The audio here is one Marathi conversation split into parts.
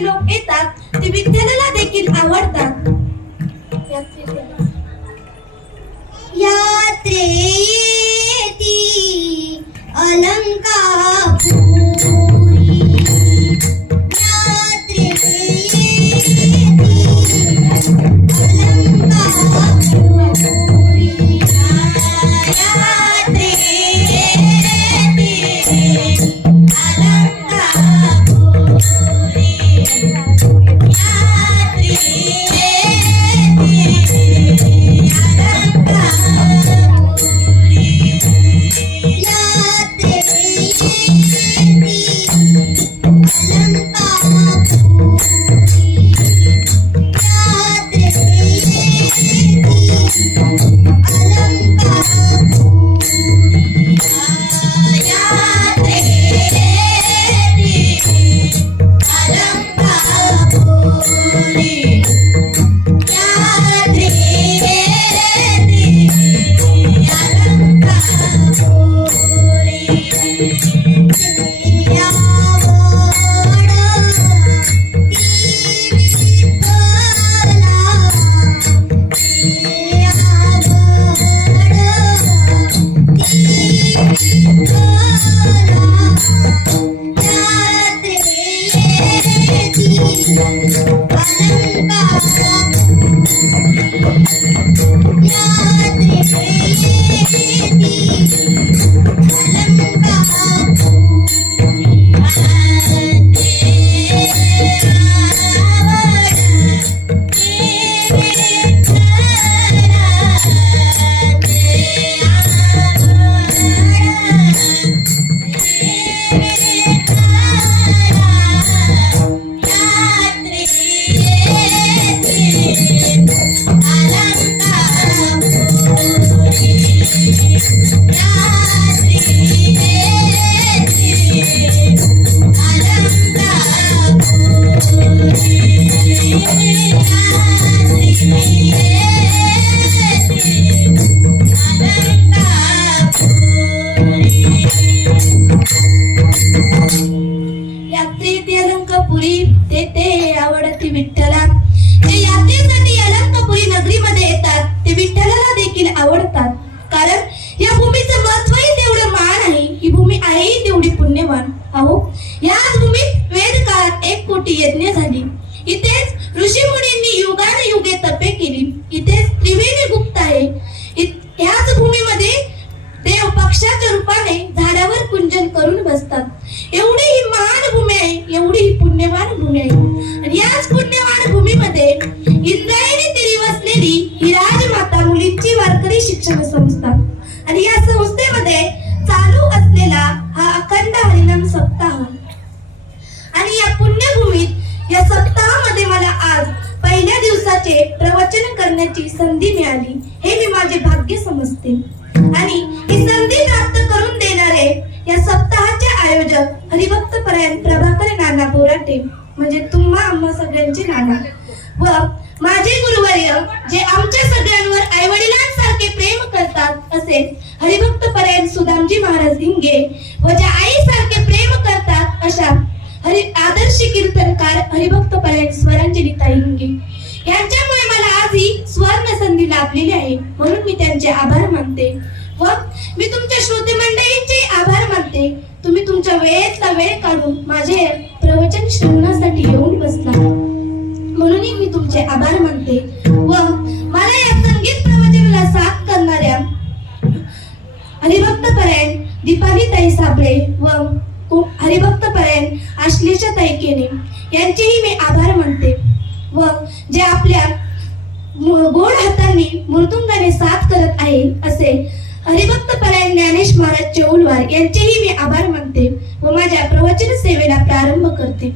लोक येतात ते विठ्ठलाला देखील आवडतात. यात्रे Yeah, करण्याची संधी मिळाली हे मी माझे भाग्य समजते. आणि ही संधी प्राप्त करून देणारे या सप्ताहाचे आयोजक हरिभक्त परायण प्रभाकर नाना बोराटे म्हणजे तुम्हा आम्हा सगळ्यांचे नाना. व माझे गुरुवर्य जे आमच्या सगळ्यांवर आईवडिलांसारखे प्रेम करतात असे हरिभक्त परायण सुदामजी महाराज हिंगे व ज्या आईसारखे प्रेम करतात अशा हरि आदर्श कीर्तनकार हरिभक्त परायण स्वरांजली हिंगे. यांच्यामुळे मला आज ही स्वर्ण संधी लाभलेली आहे. म्हणून मी त्यांचे आभार मानते. व मी तुमच्या श्रोते मंडळींचे आभार मानते. तुम्ही तुमच्या वेळेतला वेळ काढून माझे प्रवचन श्रवणासाठी येऊन बसला. म्हणूनही मी तुमचे आभार मानते. व मला या संगीत प्रवचनाला साथ करणाऱ्या हरिभक्त परायण दीपाली ताई साबळे व हरिभक्त परायण आश्लेषा ताई केने यांचेही मी आभार मानते व जे आपल्या मु- गोड हातांनी मृदुंगाने साथ करत आहे असे हरिभक्त परायण ज्ञानेश महाराज चौलवार यांचेही मी आभार मानते व माझ्या प्रवचन सेवेला प्रारंभ करते.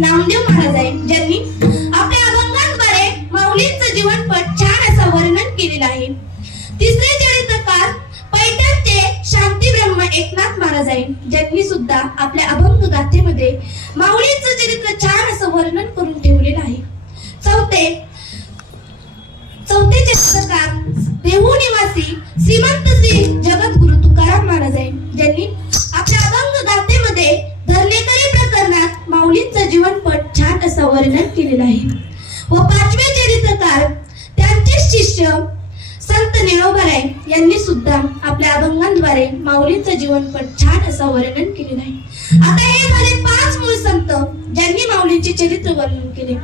नामदेव महाराज आहेत ज्यांनी आपल्या अभंगांद्वारे माऊलींचं जीवनपट छान असं वर्णन केलेलं आहे. तिसरे चरित्रकार पैठणचे शांती ब्रह्म एकनाथ महाराज आहेत ज्यांनी सुद्धा आपल्या अभंग गाथेमध्ये माऊलींचं चरित्र छान असं वर्णन करून ठेवलेलं आहे. चौथे चौथे चरित्रकार देहू निवासी श्रीमंत श्री वर्णन केलेलं आहे. व पाचवे चरित्रकार त्यांचे शिष्य संत निळोबाराय यांनी सुद्धा आपल्या अभंगांद्वारे माऊलींचं जीवनपट छान असं वर्णन केलेलं आहे. आता हे झाले पाच मूळ संत ज्यांनी माऊलींचे चरित्र वर्णन केले.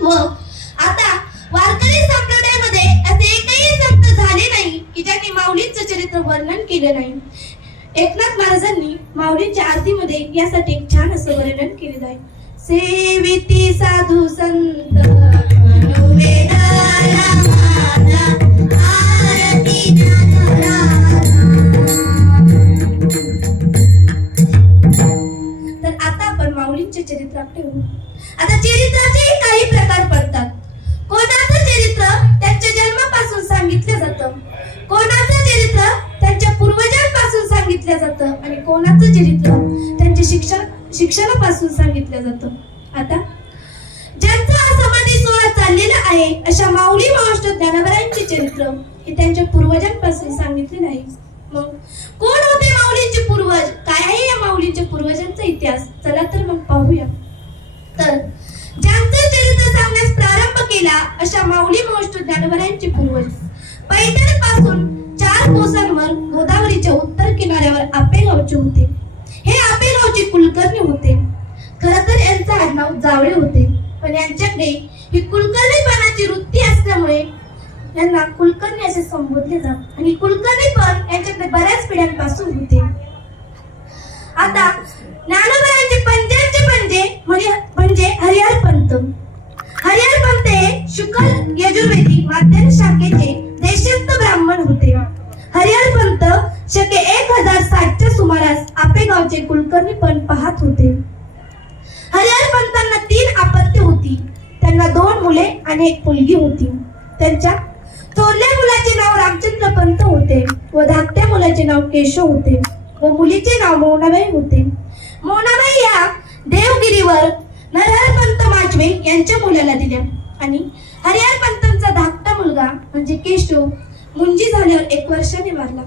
व आता वारकरी संप्रदायामध्ये असे एकही संत झाले नाही की ज्यांनी माऊलींचं चरित्र वर्णन केले नाही. एकनाथ महाराजांनी माऊलींच्या आरतीमध्ये यासाठी एक छान असं वर्णन केलेलं आहे. सेविती साधू संत तर आता आपण माऊलींचे चरित्रात ठेवू आता चरित्राचे काही प्रकार पडतात. कोणाचं चरित्र त्यांच्या जन्मापासून सांगितलं जातं? कोणाचं चरित्र त्यांच्या पूर्वजांपासून सांगितलं जातं? आणि कोणाचं चरित्र त्यांचे शिक्षण शिक्षणापासून सांगितलं जातं. आता ज्यांचा हा समाधी सोहळा चाललेला आहे अशा माऊली महाराष्ट्र ज्ञानवरांचे चरित्र हे त्यांच्या पूर्वजांपासून सांगितलेलं आहे मग कोण होते माऊलींचे पूर्वज? काय आहे या माऊलींच्या पूर्वजांचा इतिहास? चला तर मग पाहूया. तर ज्यांचं चरित्र सांगण्यास प्रारंभ केला अशा माऊली महाराष्ट्र ज्ञानवरांचे पूर्वज. पैदल आपेगावचे कुलकर्णी होते खर तर यांचं आडनाव जावळे होते. पण यांच्याकडे ही कुलकर्णीपणाची वृत्ती असल्यामुळे यांना कुलकर्णी असे संबोधले जात आणि कुलकर्णी पण यांच्याकडे बऱ्याच पिढ्यांपासून होते. आता ज्ञानोबायांचे पंचांचे पंजे म्हणजे म्हणजे हरिहर पंत. हरिहर पंत हे शुक्ल यजुर्वेदी माध्यम शाखेचे देशस्थ ब्राह्मण होते. हरिहर पंत शके एक हजार साठच्या सुमारास आपेगावचे कुलकर्णी पण पाहत होते. हरिहर पंतांना तीन आपत्ती होती. त्यांना दोन मुले आणि एक मुलगी होती. त्यांच्या थोरल्या मुलाचे नाव रामचंद्र पंत होते व धाकट्या मुलाचे नाव केशव होते व मुलीचे नाव मोनाबाई होते. मोनाबाई या देवगिरीवर नरहर पंत माजवे यांच्या मुलाला दिल्या आणि हरिहर पंतांचा धाकटा मुलगा म्हणजे केशव मुंजी झाल्यावर एक वर्षाने वारला.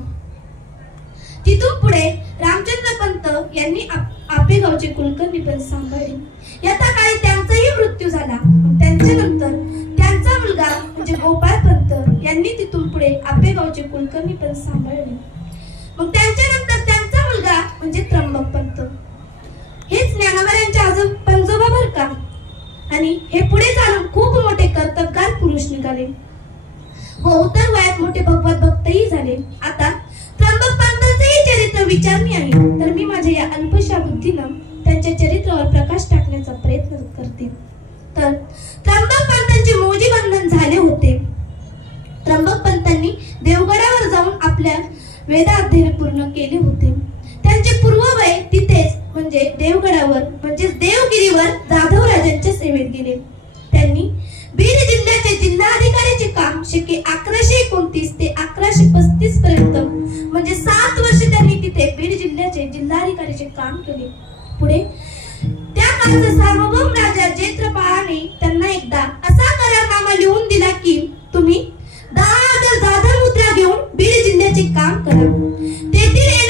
तिथून पुढे रामचंद्र पंत यांनी आप- आपेगावचे कुलकर्णी पद सांभाळले. यथा काळी त्यांचाही मृत्यू झाला. त्यांच्यानंतर त्यांचा मुलगा म्हणजे गोपाळ पंत यांनी तिथून पुढे आपेगावचे कुलकर्णी पद सांभाळले. मग त्यांच्यानंतर त्यांचा मुलगा म्हणजे त्र्यंबक पंत. हेच ज्ञानोबा आजोब पंजोबा बर का? आणि हे पुढे चालून खूप मोठे कर्तबगार पुरुष निघाले. हो उतर वयात मोठे भगवत भक्तही झाले. आता विचारणी आहे तर मी माझ्या या अल्पशा बुद्धीनं त्यांच्या चरित्रावर प्रकाश टाकण्याचा प्रयत्न करते. तर त्र्यंबक पंतांचे मोजी बंधन झाले होते. त्र्यंबक पंतांनी देवगडावर जाऊन आपल्या वेदाध्ययन पूर्ण केले होते. त्यांचे पूर्ववय तिथेच म्हणजे देवगडावर म्हणजे देवगिरीवर जाधव राजांच्या सेवेत गेले. त्यांनी बीड जिल्ह्याचे जिल्हाधिकारीचे काम शके अकराशे एकोणतीस ते अकराशे पस्तीस पर्यंत. म्हणजे सात वर्ष त्यांनी तिथे बीड जिल्ह्याचे जिल्हाधिकारीचे काम केले. पुढे त्या काळचा सार्वभौम राजा जेत्रपाळाने त्यांना एकदा असा करारनामा लिहून दिला की तुम्ही दहा हजार जाधव मुद्रा घेऊन बीड जिल्ह्याचे काम करा. तेथील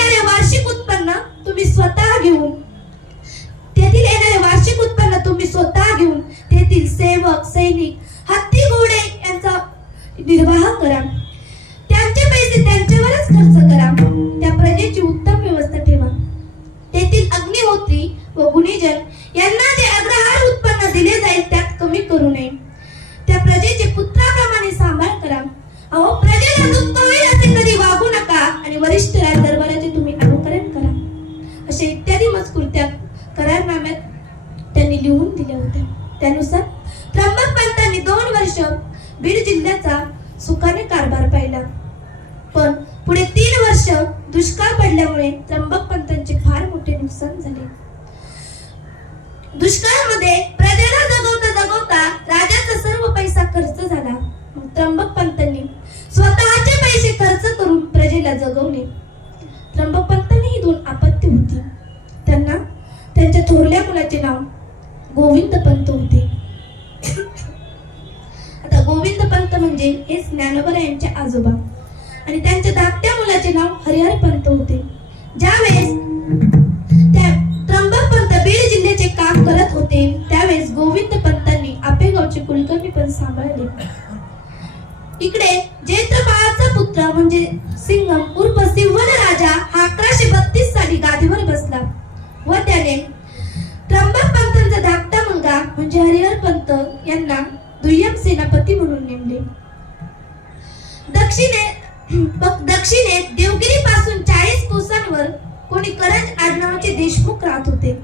सैनिक हत्ती घोडे यांचा निर्वाह करा. देशमुख राहत होते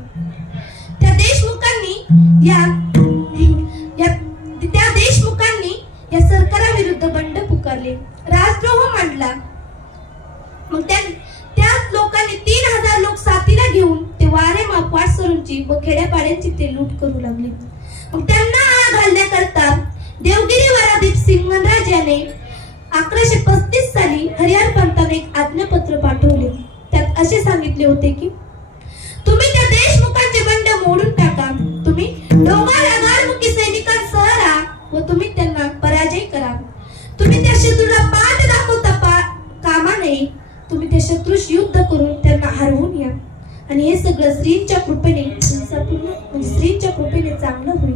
सगळं कृपेने कृपेने पूर्ण म्हणजे स्त्रींच्या कृपेने चांगलं होईल.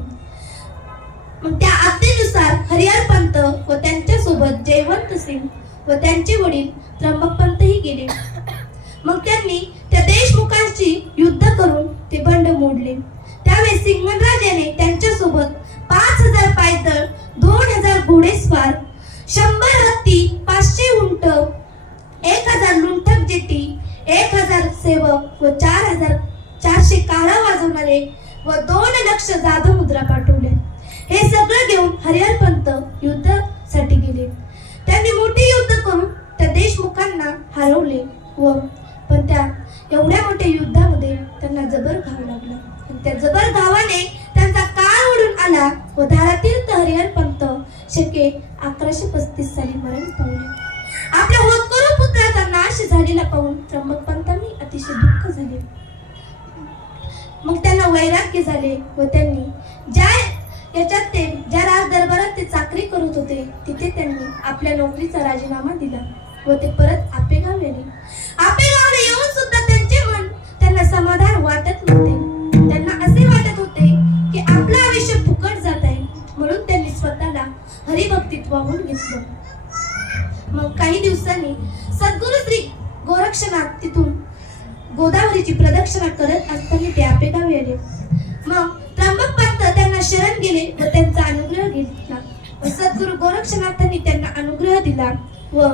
मग त्या आज्ञेनुसार हरिहर पंत व त्यांच्यासोबत जयवंत सिंग व त्यांचे वडील त्र्यंबक पंतही गेले. मग त्यांनी त्या देशमुखांशी युद्ध करून ते बंड मोडले. त्यावेळेस सिंगनराज याने त्यांच्यासोबत पाच हजार पायदळ दोन हजार घोडेस्वार शंभर हत्ती पाचशे उंट एक हजार लुंठक जेटी एक हजार सेवक व चार हजार चारशे काळा वाजवणारे व दोन लक्ष जाधव मुद्रा पाठवले. हे सगळं घेऊन हरिहर पंत युद्धासाठी गेले. त्यांनी मोठे युद्ध करून त्या देशमुखांना हरवले व पण त्या एवढ्या मोठ्या युद्धामध्ये त्यांना जबर घाव लागला. त्या जबर घावाने त्यांचा काळ उडून आला व धारातीर्थ हरिहर पंत शके अकराशे पस्तीस साली मरण पावले. आपल्या होतकरू पुत्राचा नाश झालेला पाहून त्र्यंबक पंतांनी अतिशय दुःख झाले. मग त्यांना वैराग्य झाले व त्यांनी ज्या याच्यात ते ज्या राजदरबारात ते चाकरी करत होते तिथे त्यांनी आपल्या नोकरीचा राजीनामा दिला व ते परत आपेगाव येणे आपेगावला येऊन सुद्धा त्यांचे मन त्यांना समाधान वाटत नव्हते. त्यांना असे वाटत होते की आपलं आयुष्य फुकट जात आहे म्हणून त्यांनी स्वतःला हरिभक्तीत वाहून घेतलं. मग काही दिवसांनी सद्गुरु श्री गोरक्षनाथ तिथून गोदावरीची प्रदक्षिणा करत असताना ते आपेगावी आले मग त्र्यंबक पंत त्यांना शरण गेले व त्यांचा अनुग्रह घेतला. व सद्गुरु गोरक्षनाथांनी त्यांना अनुग्रह दिला व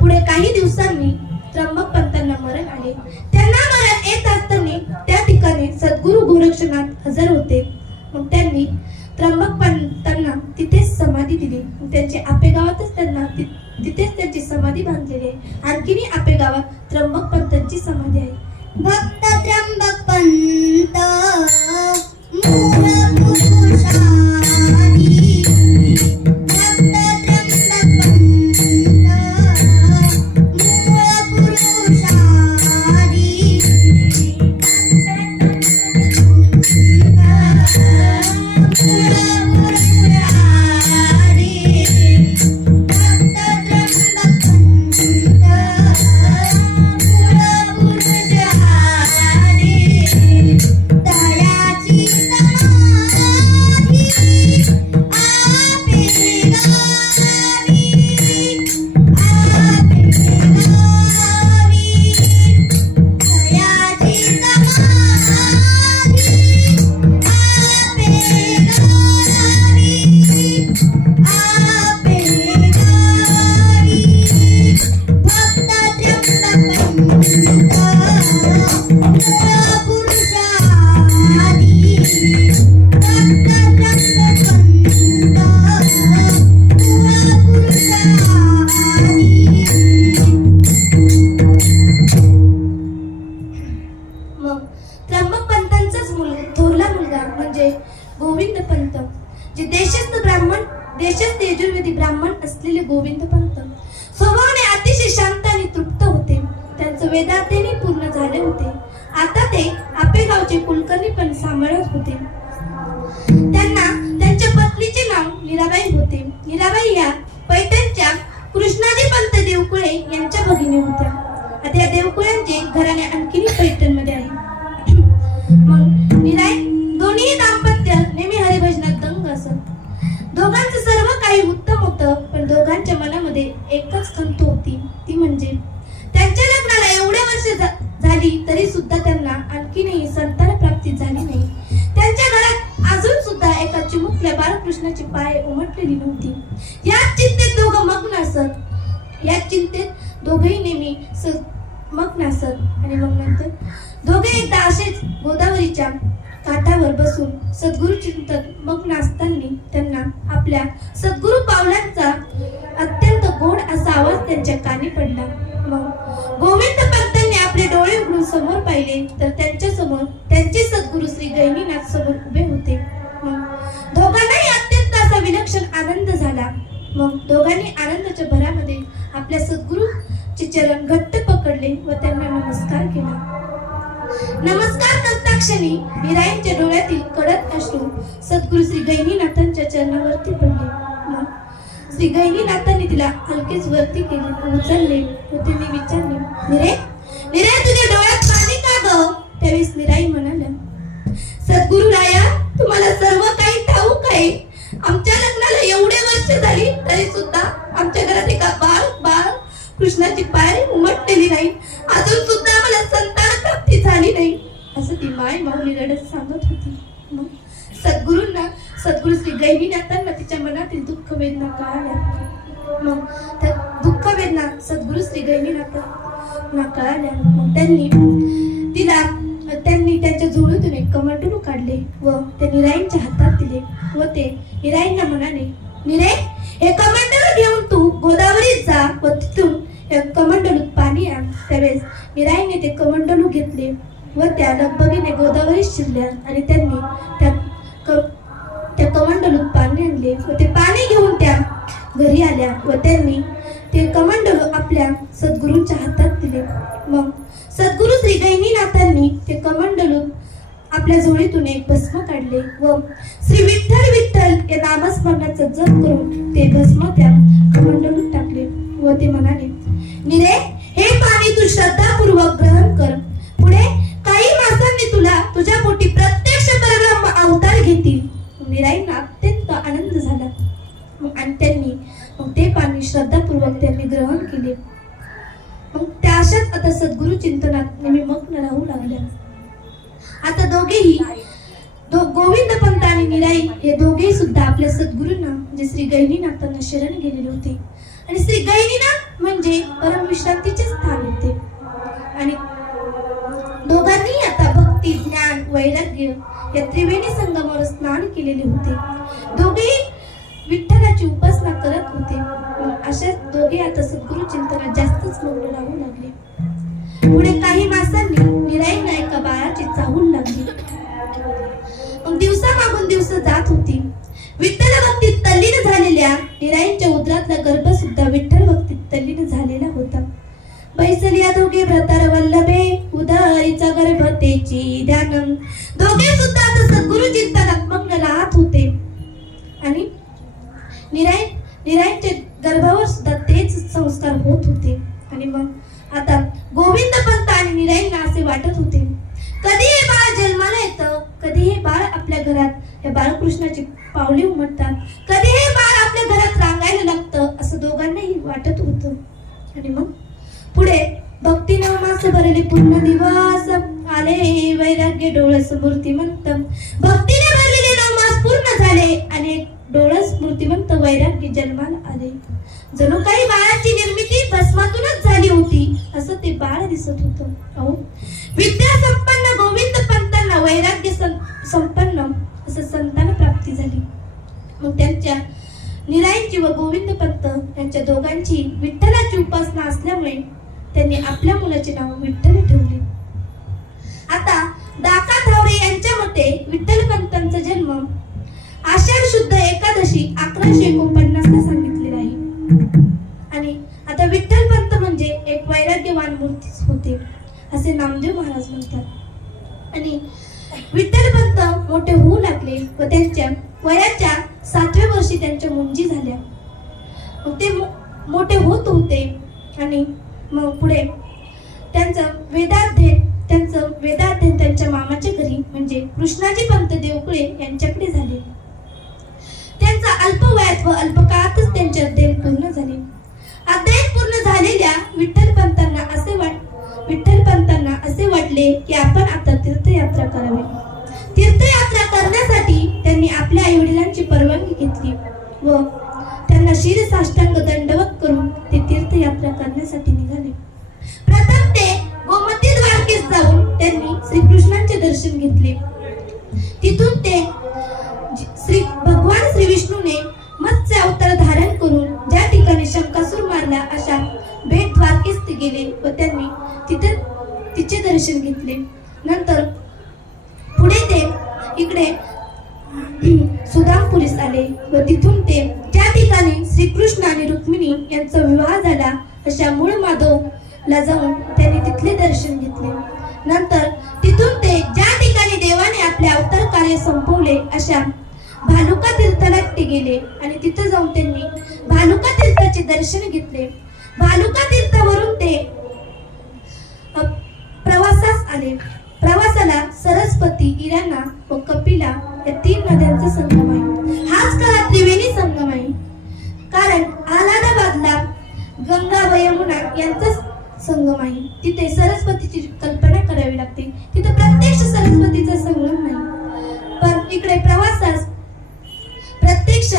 पुढे काही दिवसांनी त्र्यंबक पंतांना मरण आले. त्यांना मरण येत असताना त्या ठिकाणी सद्गुरु गोरक्षनाथ हजर होते. मग त्यांनी त्र्यंबक पंतांना तिथेच समाधी दिली. त्यांचे आपेगावातच त्यांना ति- तिथेच त्यांची समाधी बांधलेली आहे. आणखीनही गावात त्र्यंबक पंतांची समाधी आहे. भक्त त्र्यंबक पंत आयुर्वेदिक ब्राह्मण असलेले गोविंद पंत. स्वभावाने अतिशय शांत आणि तृप्त होते. त्यांचं वेदाध्ययनही पूर्ण झाले होते. आता ते आपेगावचे कुलकर्णी पण सांभाळत होते. त्यांना त्यांच्या पत्नीचे नाव मीराबाई होते. मीराबाई या पैठणच्या कृष्णाजी पंत देवकुळे यांच्या भगिनी होत्या. आता या देवकुळ्यांचे घराणे आणखीन पैठणमध्ये आहे. मग मीराई दोघांचं सर्व काही उत्तम होतं पण दोघांच्या मनामध्ये एकच खंत होती ती म्हणजे त्यांच्या लग्नाला एवढे वर्ष झाली तरी सुद्धा त्यांना आणखीनही संतान प्राप्ती झाली नाही. त्यांच्या घरात अजून सुद्धा एका चिमुकल्या बाळकृष्णाची पाय उमटलेली नव्हती. या चिंतेत दोघं मग्न असत या चिंतेत दोघेही नेहमी मग्न असत आणि मग नंतर दोघे एकदा असेच गोदावरीच्या काठावर बसून सद्गुरु चिंतन मग्न असताना त्यांना आपल्या सद्गुरु पावलांचा अत्यंत गोड असा आवाज त्यांच्या कानी पडला. मग गोविंद पंतांनी आपले डोळे उघडून समोर पाहिले तर त्यांच्यासमोर त्यांचे सद्गुरु श्री गैनीनाथ समोर उभे होते. मग दोघांनाही अत्यंत असा विलक्षण आनंद झाला. मग दोघांनी आनंदाच्या भरामध्ये आपल्या सद्गुरूचे चरण घट्ट पकडले व त्यांना नमस्कार केला. नमस्कार करता क्षणी मीराईंच्या डोळ्यातील कडक अश्रू. सद्गुरु श्री गैनीनाथांच्या चरणावरती पडले श्री गैनीनाथांनी तिला हलकेच वरती केले उचलले. व तिने विचारले निरे? निरे तुझ्या डोळ्यात पाणी का ग? त्यावेळेस निराई म्हणाल्या सद्गुरु lake worm. दोघांनी आता भक्ती ज्ञान वैराग्य या त्रिवेणी संगमावर स्नान केलेले होते. दोघेही विठ्ठलाची उपासना करत होते. अशा दोघे आता सद्गुरु चिंतनात जास्तच मग्न राहू लागले. पुढे काही मासांनी निराई नायका बाळाची चाहूल लागली. मग दिवसा मागून दिवस जात होती. विठ्ठल भक्तीत तल्लीन झालेल्या निराईंच्या उदरातला गर्भ सुद्धा विठ्ठल भक्तीत तल्लीन झालेला होता. बैसलिया दोघे भ्रतार वल्लभे उदारीचा गर्भतेची ध्यानम दोघे सुद्धा आता सद्गुरु चिंतनात मग्न राहत होते. आणि निराय निरायच्या गर्भावर सुद्धा तेच संस्कार होत होते. आणि मग आता गोविंद पंत आणि निराईंना असे वाटत होते. कधी हे बाळ जन्माला येतं? कधी हे बाळ आपल्या घरात या बाळकृष्णाची पावले उमटतात? कधी हे बाळ आपल्या घरात रांगायला लागतं? असं दोघांनाही वाटत होतं. आणि मग पुढे भक्ती नामास भरले पूर्ण दिवस. आले वैराग्य डोळस मूर्तिमंत भक्तीने भरलेले नामास पूर्ण झाले. आणि डोळस मूर्तिमंत वैराग्य जन्माला आले. जणू काही बाळाची निर्मिती भस्मातूनच झाली होती असं ते बाळ दिसत होतं. अहो विद्या संपन्न गोविंद पंतांना वैराग्य संपन्न असं संतान प्राप्ती झाली. मग त्यांच्या निरायची व गोविंद पंत यांच्या दोघांची विठ्ठलाची उपासना असल्यामुळे त्यांनी आपल्या मुलाचे नाव विठ्ठल ठेवले. आता दाका धावरे यांच्या मते विठ्ठल पंतांचा जन्म आषाढ शुद्ध एकादशी अकराशे एकोणपन्नास ला सांगितले आहे. आणि आता विठ्ठल पंत म्हणजे एक वैराग्यवान मूर्ती होते असे नामदेव महाराज म्हणतात. आणि विठ्ठल पंत मोठे होऊ लागले व त्यांच्या वयाच्या सातव्या वर्षी त्यांच्या मुंजी झाल्या. ते मोठे होत होते आणि मग पुढे. त्यांचं वेदाध्ययन त्यांचं वेदाध्ययन त्यांच्या मामाच्या घरी म्हणजे कृष्णाजी पंत देवकुळे यांच्याकडे झाले. त्यांचा अल्प वयात व अल्पकाळातच त्यांचे अध्ययन पूर्ण झाले. अध्ययन पूर्ण झालेल्या विठ्ठल पंतांना असे वाट विठ्ठल पंतांना असे वाटले की आपण आता तीर्थयात्रा करावी. तीर्थयात्रा करण्यासाठी त्यांनी आपल्या आई वडिलांची परवानगी घेतली व त्यांना शिर साष्टांग दंडवत करून तीर्थयात्रा करण्यासाठी निघाले. प्रथम ते गोमती द्वारकेस जाऊन त्यांनी श्रीकृष्णांचे दर्शन घेतले. तिथून ते श्री भगवान श्री विष्णूने मत्स्य अवतार धारण करून ज्या ठिकाणी शंकासूर मारला अशा भेट द्वारकेस ते गेले व त्यांनी तिथे तिचे दर्शन घेतले. नंतर पुढे ते इकडे सुदामपुरीस आले व तिथून ते श्रीकृष्ण आणि रुक्मिणी यांचा विवाह झाला अशा मूळ माधवला जाऊन त्यांनी तिथले दर्शन घेतले. नंतर तिथून ते ज्या ठिकाणी देवाने आपले अवतार कार्य संपवले अशा भालुका तीर्थाला ते गेले आणि तिथे जाऊन त्यांनी भालुका तीर्थाचे दर्शन घेतले. भालुका तीर्थावरून ते प्रवासास आले. प्रवासाला सरस्वती इराणा व कपिला या तीन नद्यांचा संगम आहे. हाच काळात त्रिवेणी संगम आहे. यांचा संगम आहे. तिथे सरस्वतीची कल्पना करावी लागते. तिथे प्रत्यक्ष सरस्वतीचा संगम नाही. पण इकडे प्रवासास प्रत्यक्ष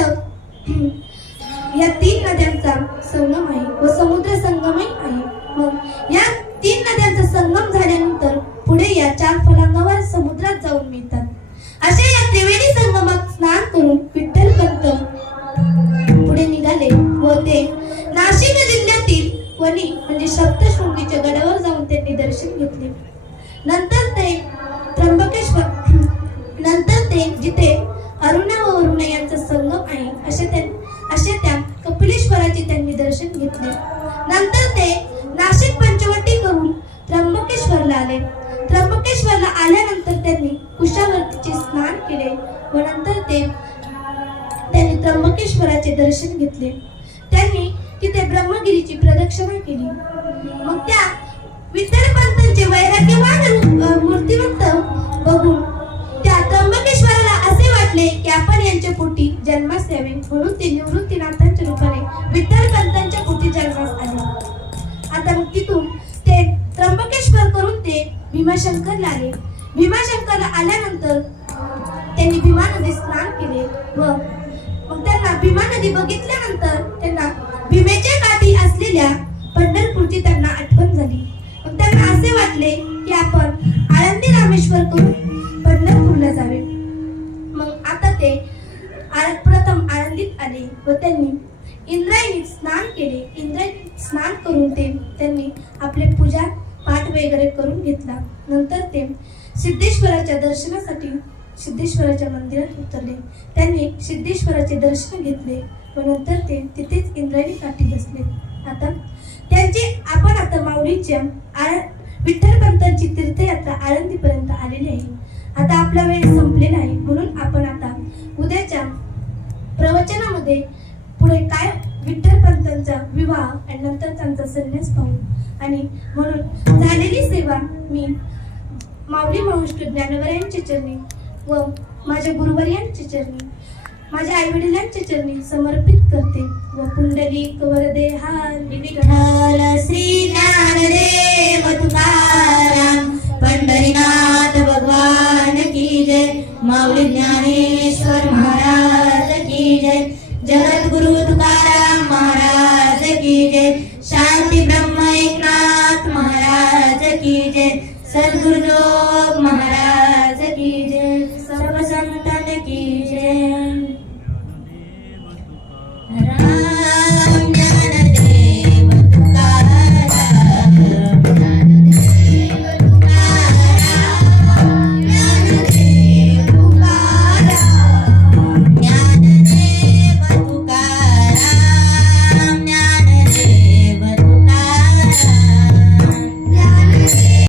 सिद्धेश्वराच्या दर्शनासाठी सिद्धेश्वराच्या मंदिरात उतरले. त्यांनी सिद्धेश्वराचे दर्शन घेतले व नंतर ते तिथेच इंद्रायणी काठी बसले आता त्यांचे आपण आता माऊलीच्या आळ तीर्थयात्रा आळंदीपर्यंत आलेली आहे. आता आपला वेळ संपलेला आहे म्हणून आपण आता उद्याच्या प्रवचनामध्ये पुढे काय विठ्ठलपंतांचा विवाह आणि नंतर त्यांचा संन्यास पाहू. आणि म्हणून झालेली सेवा मी माऊली महाष्ट ज्ञानवर यांच्या चरणी व माझ्या गुरुवर यांच्या चरणी माझ्या आई वडिलांच्या चरणी समर्पित करते. व पुंडली वरदे हार श्री